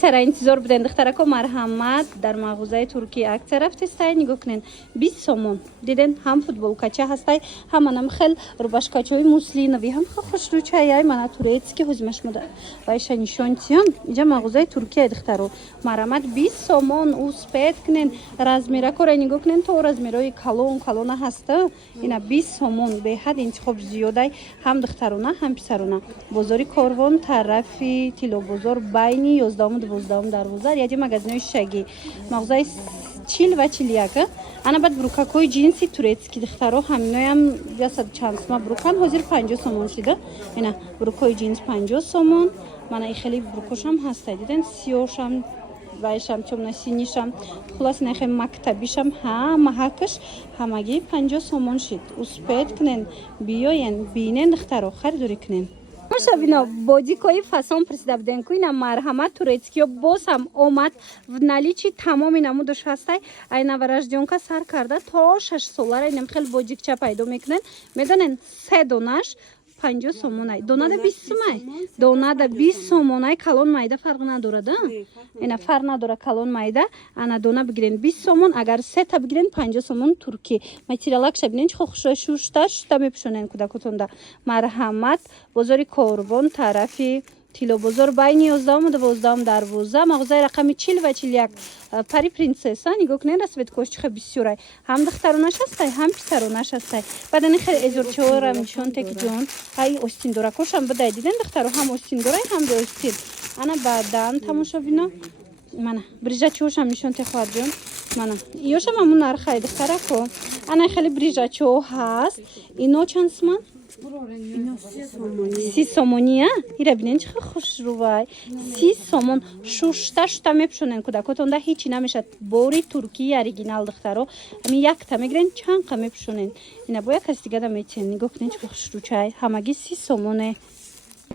چرا انتظار بدین دخترکو مرحمت در مغازه ترکی اکثر رفتید نگاه کنین 20 سومون دیدین هم فوتبال کچه هستای هم منم خیل روباش کچه‌ی موسلینوی هم خوش رو چای من تورецки هزمش مده وایش نشون تیان اینجا مغازه ترکی دخترو مرحمت 20 سومون اوسپت کنین размера کور نگاه کنین تو размерای کالون هسته اینا 20 سومون به حد انتخاب زیاده هم دخترونه هم پسرونه بازاری کاروان طرفی تیلو بازار بینی 11 12 دروازه یادی مغازه شگی مغازه 40 و 41 انا بعد بروکاکوی جنسی تورецки دخترها همینایم بیاسد چند ما بروکان حاضر 50 سومون شده اینا بروکوی جنس 50 سومون من خیلی بروکوشم هست دیدن سیوشم وایشم چون سینیشم خلاص نخه مکتبیشم هم حقش همگی 50 سومون شد اوسپت کنن بیاین بینن دخترها خریداری کنن ماشابینا бодикои фасон присида буден ку ина марҳамат турецкиё боз ҳам омад в наличи тамоми намудаш ҳастай ай навараждёнка сар карда то 6 солара инам хел бодикча пайдо мекунен медонен 3 донаш 50 сомонай донада 20 сомай донада 20 сомонай калон майда фарқ надорада ина фарқ надора калон майда ана дона бигирен 20 сомон агар 3 та бигирен 50 сомон турки материалакша бинен чӣ хушро шушта мепушонен кудакутонда марҳамат бозори корбон тарафи тило бозор байни 11 12 дарвоза мағозаи рақами 40 ва 41 пари принцесса нигоҳ кунед расветкош чихе бисёрай ҳам духтаронаш ҳастай ҳам писаронаш ҳастай баъдани хеле эзорчора мишонтеки ҷон ай остиндоракошам бидай диден духтаро ҳам остиндорай ҳам бе остин ана баъдан тамошобино мана брижачошам мишонте хоҳарҷон мана ёшам ҳамун нархай духтарако ана хеле брижачо ҳаст ино чанд суман 30 сомония ира бинен чӣ хушрувай 30 сомон шушта мепушонен кудакотонда ҳечи намешад бори туркии оригинал духтаро ами якта мегирен чанқа мепушонен ина бо як каси дигада метен нигоҳ кунен чӣ хушручай ҳамаги 30 сомоне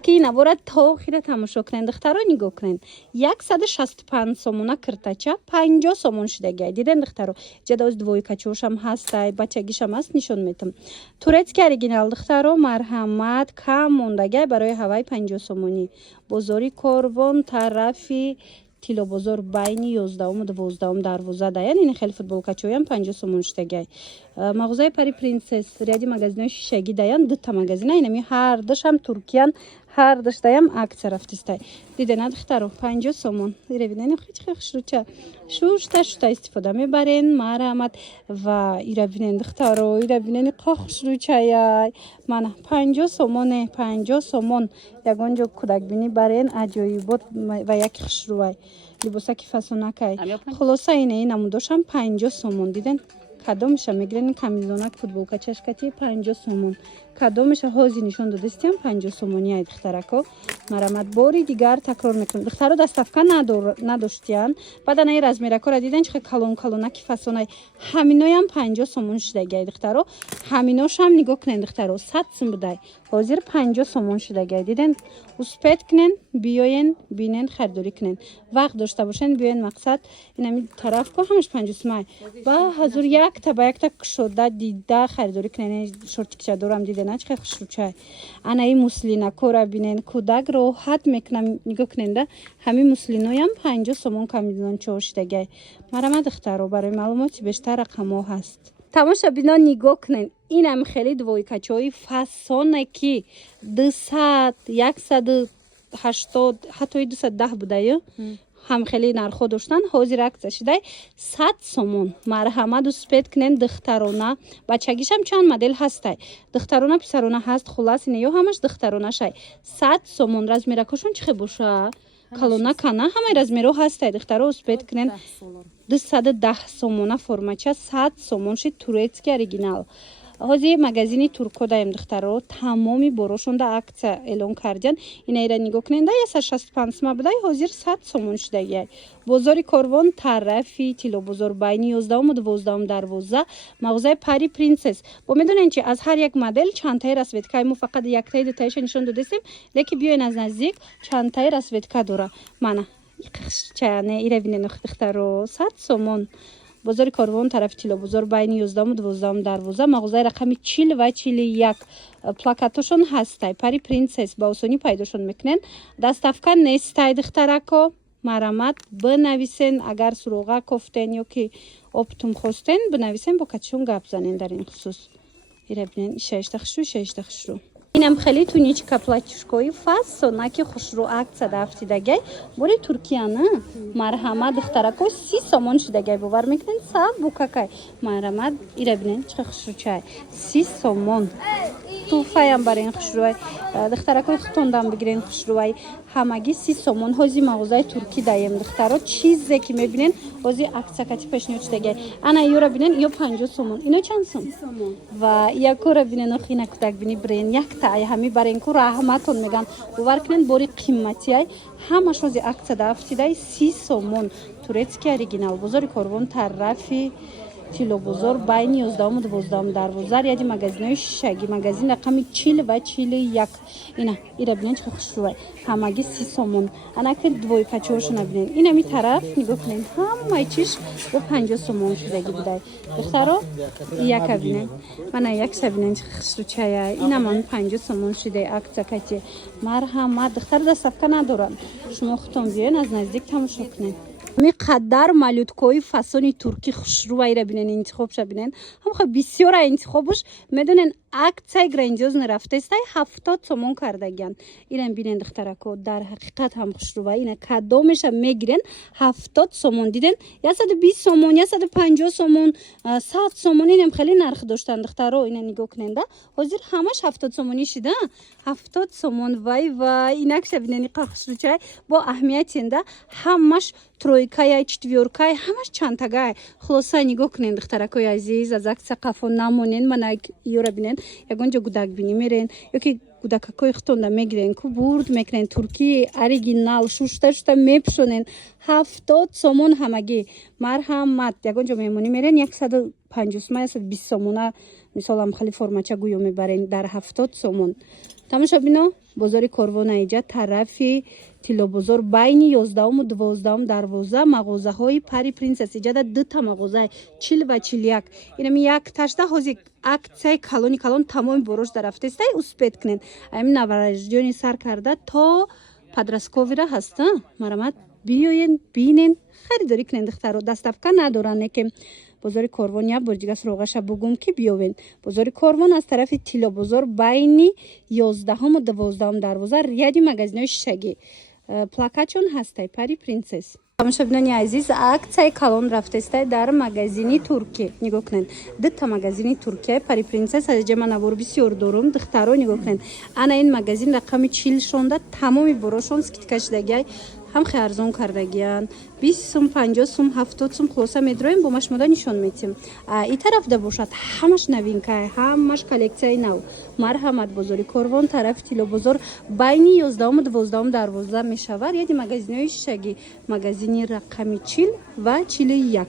ки набора то охира тамошо кунен духтаро нигоҳ кунен 165 сомона киртача 50 сомон шудагай диден духтаро ҷадоз двойкачошам ҳастай бачагишам ҳаст нишон метам турецки оригинал духтаро марҳамат кам мондагай барои ҳавай 50 сомонӣ бозори корвон тарафи тило бозор байни 11 12 дарвоза даян ин хел футболкачоям 50 сомон шудагай мағозаи пари принцесс ряди магазинои шишагӣ даян дута магазина инами ҳар дашам туркиян ҳар даштаям акция рафтистай дидена духтаро 50 сомон ира бинен хич хушруча шушта истифода мебарен марҳамат ва ира бинен духтаро ира бинен хушручаяй мана 50 сомоне 50 сомон ягон ҷо кудакбинӣ барен аҷоибот ва як хушрувай либосаки фасонакай хулоса ина намудошам 50 сомон диден кадомиша мегирен камизонак футболка чашкати 50 сомон кадомиша ҳози нишон додастиам 50 сомони ай духтарако марҳамат бори дигар такрор мекунам духтаро дастафка надоштиян баъд анаи размеракора диден чихе калонаки фасонай ҳаминоям 50 сомон шудагай духтаро ҳаминошам нигоҳ кунен духтаро 100 сум будай ҳозир 50 сомон шудагай диден успет кунен биёен бинен харидорӣ кунен вақт дошта бошен биёен мақсад инами тарафко ҳамаш 50 сумай ба ҳазур якта ба якта кушода дида харидорӣ кунен шортикчадорам диден ачқа хушручай анаи муслина кора бинен кудак роҳат мекунам нигоҳ куненда ҳами муслиноям 50 сомон камидон чошдагай марама духтаро барои маълумоти бештар рақамо ҳаст тамоша бино нигоҳ кунен инам хели двойкачои фасоне ки 200 180 ҳатто 210 будаю ҳам хеле нархо доштан ҳозир акция шудай 100 сомон марҳамат успет кунен духтарона бачагишам чанд модел ҳастай духтарона писарона ҳаст хулас ина ё ҳамаш духтаронашай 100 сомон размеракошон чихе боша калона кана ҳамаи размеро ҳастай духтаро успет кунен 210 сомона формача 100 сомон шид турецки оригинал ҳозир магазини турко даем духтаро тамоми борошонда акция эълон кардиян инаира нигоҳ куненда 165 сума будай ҳозир 100 сомон шудагай бозори корвон тарафи тило бозор байни 11 12 дарвоза мағозаи пари принцесс бо медонен чи аз ҳар як модел чандтаи расветкаи мо фақат яктаи дутаиша нишон додастем леки биёен аз наздик чандтаи расветка дора мана чаяне ира бинен духтаро 100 сомон бозори корвон тарафи тило бозор байни 11 12 дарвоза мағозаи рақами 40 ва 41 плакатошон ҳастай пари принцесс ба осонӣ пайдошон мекунен дастафка нестай духтарако марҳамат бинависен, агар суруға кофтен ё ки оптум хостен бинависен, бо катишон гап занен дар ин хусус. Ира бинен шаишта хушру. Инам хеле туничка платьюшкои фасонаки хушру акция дафтидагай бори Туркияны марҳамат духтаракой 30 сомон шидагай бовар мекунен саат букакай марҳамат. Ира бинен чақа хушручай 30 сомон туфаям барин хушруай духтаракой хутондам бигирен хушруай ҳамаги 30 сомон ҳози мағозаи туркӣ даем духтаро чизе ки мебинен ҳози акция кати пешниҳод шидагай ана ёра бинен ё 50 сомон ино чанд сом ва якора бинен охина кутак бини брен якта ай ҳами баренку раҳматон меган бовар кунен бори қимматиай ҳамаш ҳози акция дафтидай 30 сомон турецки оригинал бозори Корвон тарафи Тилобозор байни 11 12 дарвоза ряди магазинои шишагӣ магазин рақами 40 ва 41 ира бинен чӣ хушрӯай ҳамаги 30 сомон анакфи двои пачошона бинен инами тараф нигоҳ кунен ҳамаи чиш бо 50 сомон шудагӣ будай духтаро яка бинен мана якша бинен чӣ хушрӯчая инаман 50 сомон шудай акция кати марҳамат духтар дастафка надорад шумо худтон биёен аз наздик тамошо кунед миқадар малюткои фасони туркӣ хушрӯайра бинен интихоб шабинен ҳамха бисёра интихобуш медонен аксияи грандиозне рафтестай 70 сомон кардагиян инам бинен духтарако дар ҳақиқат ҳам хушрӯай ина кадомеша мегирен 70 сомон диден 120 сомон 150 сомон 100 сомон инам хеле нарх доштан духтаро ина нигоҳ куненда ҳозир ҳамаш 70 сомонӣ шида 70 сомон вай инакша бинен иқа хушрӯчай бо аҳамиятинда ҳамаш тройкая четвёркая ҳамаш чантагай хулоса нигоҳ кунен духтаракои азиз аз акция қафо намонен мана ёра бинен ягонҷо гудакбинӣ мерен ёки гудакакои хутонда мегирен ку бурд мекунен туркӣ оригинал шушта мепӯшонен 70 сомон ҳамагӣ марҳамат ягонҷо меҳмонӣ мерен 150 сомон 120 сомона мисолам хали формача гӯё мебарен дар 70 сомон тамошо бино бозори Корвон аиҷа тарафи Тилобозор байни 11 12 дарвоза мағозаҳои Пари Принцесс иҷада дута мағозаи 40 ва 41 инами як ташта ҳози аксияи калони калон тамоми борош дарафтестай успед кунен ами навараждёни сар карда то подростковира ҳаста марҳамат биёен бинен харидорӣ кунен духтаро дастафка надоран некем бозори Корвон як бор дига суроғаша бугум ки биёвен бозори Корвон аз тарафи Тилобозор байни 11 12 дарвоза ряди магазинои шишагӣ плакачон ҳастай Пари Принцесс тамошобинони азиз аксияи калон рафтестай дар магазини туркӣ нигоҳ кунен дута магазини туркияи Пари Принцесс аҷа ман навор бисёр дорум духтаро нигоҳ кунен ана ин магазин рақами 40 шонда тамоми борошон скидка шидагиай ҳам хе арзон кардагиян 20 сум 50 сум 70 сум хулоса медроем бо машмода нишон метим и тарафда бошад ҳамаш новинка ҳамаш коллексияи нав марҳамат бозори Корвон тарафи Тилобозор байни 11 12 дарвоза мешавад яди магазинои шишагӣ магазини рақами 40 ва 41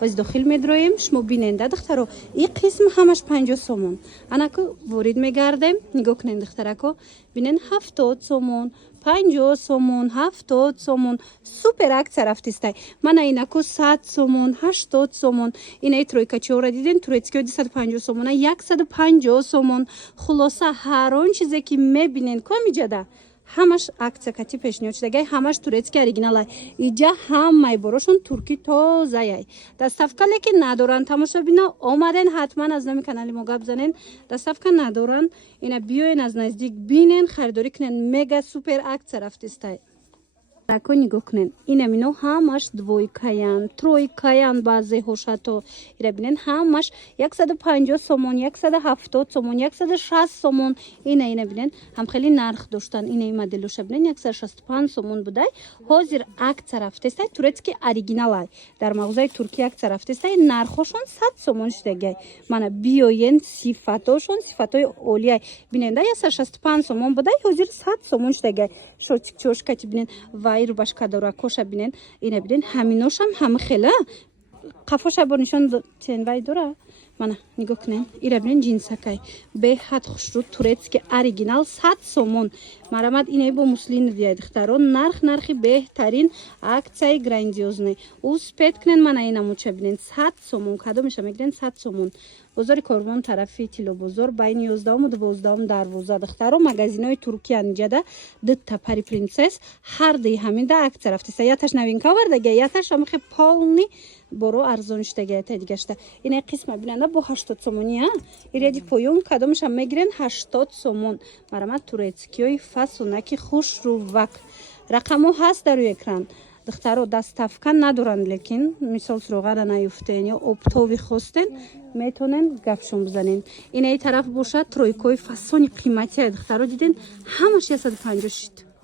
баъз дохил медроем шумо биненда духтаро и қисм ҳамаш 50 сомон анаку ворид мегардем нигоҳ кунен духтарако бинен 70 сомон 50 сомон 70 сомон супер акция рафтистай мана инаку 100 сомон 80 сомон инаи тройка чора диден турецкиоди 150 сомона 150 сомон хулоса ҳар он чизе ки мебинен комиҷада ҳамаш акция кати пешниҳод шудагай ҳамаш турецки оригиналай иҷа ҳамаи борошон туркӣ тозаяй дастафка лекин надоран тамошобино омаден ҳатман аз номи канали мо гап занен дастафка надоран ина биёен аз наздик бинен харидорӣ кунен мега супер акция рафтистай тако нигоҳ кунен инамино ҳамаш двойкаян тройкаян баъзеҳо шато ира бинен ҳамаш 150 сомон 170 сомон 160 сомон ина бинен ҳам хеле нарх доштан инаи моделоша бинен 165 сомон будай ҳозир акция рафтестай турецки оригиналай дар мағозаи туркӣ акция рафтестай нархошон 100 сомон шудагай мана биёен сифатошон сифатои олияй биненда 165 сомон будай ҳозир 100 сомон шудагай шочикчошкати бинен вай рубашка дора коша бинен ина бинен ҳаминошам ҳама хела қафоша бо нишон чен вай дора мана нигоҳ кунед ира бинен ҷинсакай беҳад хушрӯ турецки оригинал 100 сомон марамад инаи бо муслин дияй духтаро нархи беҳтарин аксияи грандиозне успед кунед мана ина муча бинен 100 сомон кадо меша мегирен 100 сомон бозори Корвон тарафи Тилобозор байни 11 12 дарвоза духтаро магазинои Туркия ниҷада дитта пари принцесс ҳардаи ҳамида акция рафтиса яташ новинка вардаги яташ амхе полни боро арзоништаги ята дигашта ина қисма бинанда бо 80 сомони иреди поём кадомша мегирен 80 сомон марамад турецкиёи фасонаки хушрувак рақамо ҳаст дар экран духтаро доставка надоранд лекин мисол суроғара наюфтен ё оптови хостен метонен гапшон бизанен инаи тараф бошад тройкои фасони қиматия духтаро диден ҳамаш 156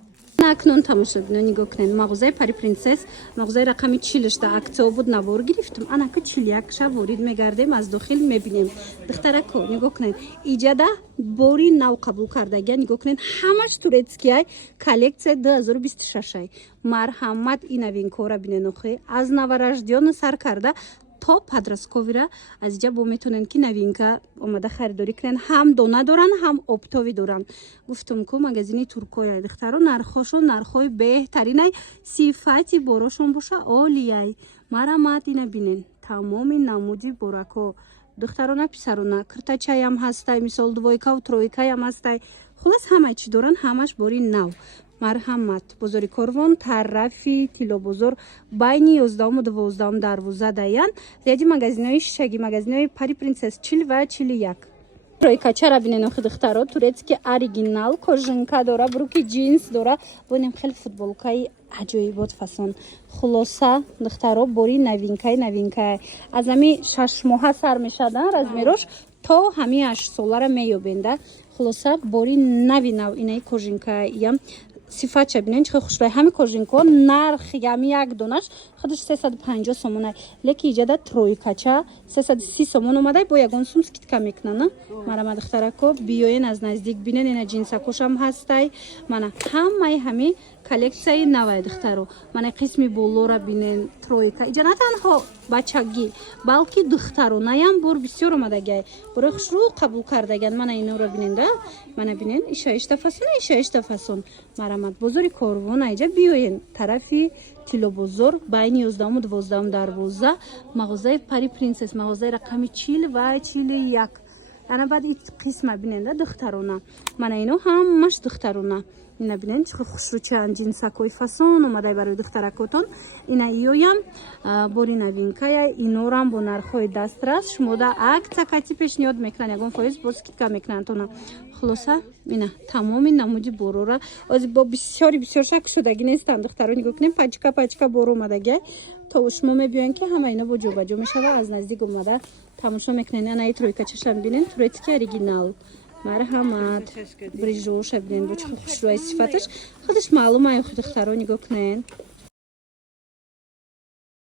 акнун тамоша бинен нигоҳ кунед мағозаи пари принцесс мағозаи рақами 40 аксия буд набор гирифтум анака 41 ворид мегардем аз дохил мебинем духтарако нигоҳ кунед иҷада бори нав қабул кардагия нигоҳ кунед ҳамаш турецкияй коллекция 2026 марҳамат и новинкора бинен охе аз новорождёна сар карда то подростковира аз иҷа бо метонен ки новинка омада харидорӣ кунен ҳам дона доранд ҳам оптови доранд гуфтум ку магазини туркояй духтаро нархошон нархҳои беҳтаринай сифати борошон боша олияй марамад ина бинен тамоми намуди борако духтарона писарона киртачаям ҳастай мисол двойкаву тройкаям ҳастай хулас ҳамаи чӣ доранд ҳамаш бори нав марҳамат бозори Корвон тарафи Тилобозор байни 11 12 дарвоза даян ряди магазинои шишагӣ магазинои пари принцесс 40 ва 41 тройкачара бинен охи духтаро турецки оригинал кожинка дора бруки джинс дора бонем хеле футболкаи аҷоибот фасон хулоса духтаро бори новинка аз ами 6 моҳа сар мешадан размерош то ҳами 8 солара меёбенда хулоса бори нави нав инаи кожинкаям сифатча бинен чихе хушрӯй ҳами кожинко нархи ҳами як донаш худаш 350 сомонай леки иҷада тройкача 330 сомон омадай бо ягон сум скидка мекунанд марама духтарако биёен аз наздик бинен ина ҷинсакошам ҳастай мана ҳамаи ҳами коллекцияи навай духтаро мана қисми болора бинен тройка иҷа на танҳо бачагӣ балки духтаронаям бор бисёр омадагай бори хушрӯ қабул кардаган мана инора биненда мана бинен ишаишта фасон марамад бозори Корвон иҷа биёен тарафи Тилобозор байни 11 12 дарвоза мағозаи пари принцесс мағозаи рақами 40 ва 41 ана баъд ин қисма биненда духтарона мана ино ҳамаш духтарона ина бинен чихе хушрӯчанд ҷинсакои фасон омадай барои духтаракотон ина иёям бори новинкая инорам бо нархҳои дастрас шумода акция пешниҳод мекунанд ягон фоиз бо скидка мекунандтона хулоса ина тамоми намуди борора ози бо бисёр шак шудагӣ нестанд духтаро нигоҳ кунем пачка бор омадагай то шумо мебиёен ки ҳама ино бо ҷобаҷо мешава аз наздик омада тамошо мекунен анаи тройкачашам бинен турецки оригинал марҳамат брижоша бинен бо чихе хушрӯи сифаташ худаш маълумай охи духтаро нигоҳ кунен